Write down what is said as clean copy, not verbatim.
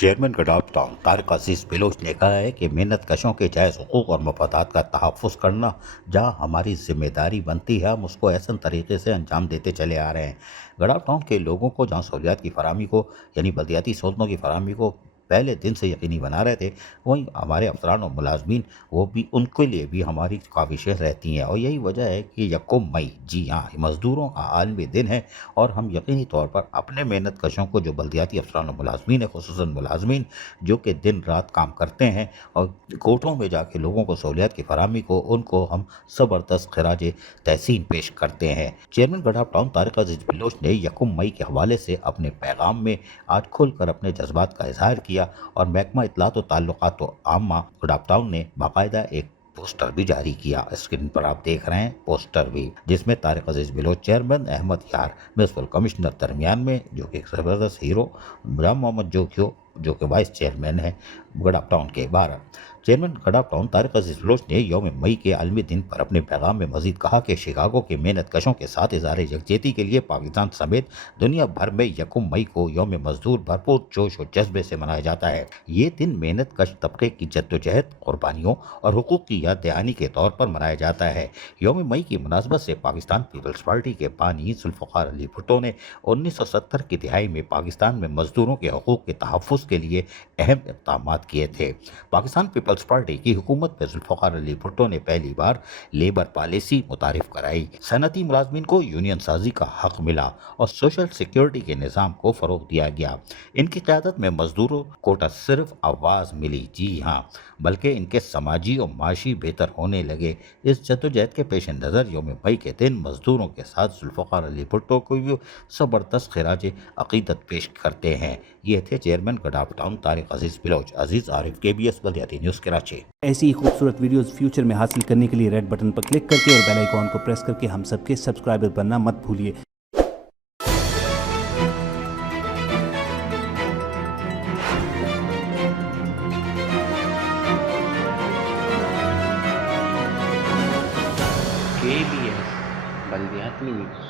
Chairman गडाफ town Tariq अजीज बिलोच ने कहा है कि मेहनत कशों के जायज़ हुकूक और मफादात का तहफ़्फ़ुज़ करना जहाँ हमारी जिम्मेदारी बनती है, हम उसको ऐसा तरीके से अंजाम देते चले आ रहे हैं। गडाफ टाउन के लोगों को जहाँ सहूलियात की फराहमी को यानी बल्दियाती सहूलतों की फराहमी को पहले दिन से यकीनी बना रहे थे, वहीं हमारे अफसरान और मुलाजमीन वो भी उनके लिए भी हमारी ख्वाहिशें रहती हैं। और यही वजह है कि यकम मई, जी हाँ, मज़दूरों का आलमी दिन है और हम यकीनी तौर पर अपने मेहनत कशों को, जो बल्दियाती अफसरान और मुलाजमीन है, खुसूसन मुलाजमीन जो कि दिन रात काम करते हैं और कोर्टों में जाके लोगों को सहूलियत की फराहमी को, उनको हम ज़बरदस्त खराज तहसीन पेश करते हैं। चेयरमैन गडाफ टाउन तारिक अजीज बिलोच ने यकम मई के हवाले से अपने पैगाम में आज खुलकर अपने जज्बात का इजहार किया और महकमा इत्तलात व ताल्लुकात आम्मा गडाफ टाउन ने बाकायदा एक पोस्टर भी जारी किया। स्क्रीन पर आप देख रहे हैं पोस्टर भी, जिसमें तारिक अजीज बिलोच चेयरमैन, अहमद यार म्युनिसिपल कमिश्नर दरमियान में, जो कि एक ज़बरदस्त हीरो, गुलाम मोहम्मद जोखियो जो कि वाइस चेयरमैन है गडाफ टाउन के बाहर। चेयरमैन गडाफ टाउन तारिक अजीज बिलोच ने यौम मई के आलमी दिन पर अपने पैगाम में मजीद कहा कि शिकागो के मेहनत कशों के साथ इज़हार यकजहती के लिए पाकिस्तान समेत दुनिया भर में यकम मई को यौम मजदूर भरपूर जोश और जज्बे से मनाया जाता है। ये दिन मेहनत कश तबके की जद्दोजहद, कुर्बानियों और हुकूक की याद दहानी के तौर पर मनाया जाता है। यौम मई की मुनासबत से पाकिस्तान पीपल्स पार्टी के बानी जुल्फ़िकार अली भुट्टो ने 1970 की दिहाई में पाकिस्तान में मजदूरों के हुकूक के तहफ़्फ़ुज़ के लिए अहम इक़दाम किए थे। पाकिस्तान पीपल्स पार्टी की हुकूमत में जुल्फ़िकार अली भुट्टो ने पहली बार लेबर पॉलिसी मुतारिफ कराई, सनती मुलाजमीन को यूनियन साजी का हक मिला और सोशल सिक्योरिटी के निज़ाम को फ़रोग़ दिया गया। इनकी क़यादत में मजदूरों को न सिर्फ आवाज़ मिली, जी हाँ, बल्कि इनके समाजी और माशी बेहतर होने लगे। इस जद्दोजहद के पेश नज़र यौम मई के दिन मजदूरों के साथ जुल्फ़िकार अली भुट्टो को भी ज़बरदस्त खराज अक़ीदत पेश करते हैं। ये थे चेयरमैन गडाफ टाउन तारिक अजीज बिलोच। अजीज आरिफ, KBS बल्दियाती न्यूज़ कराची। ऐसी ही खूबसूरत वीडियोस फ्यूचर में हासिल करने के लिए रेड बटन पर क्लिक करके और बेल आइकॉन को प्रेस करके हम सबके सब्सक्राइबर बनना मत भूलिए। KBS बल्दियाती न्यूज़।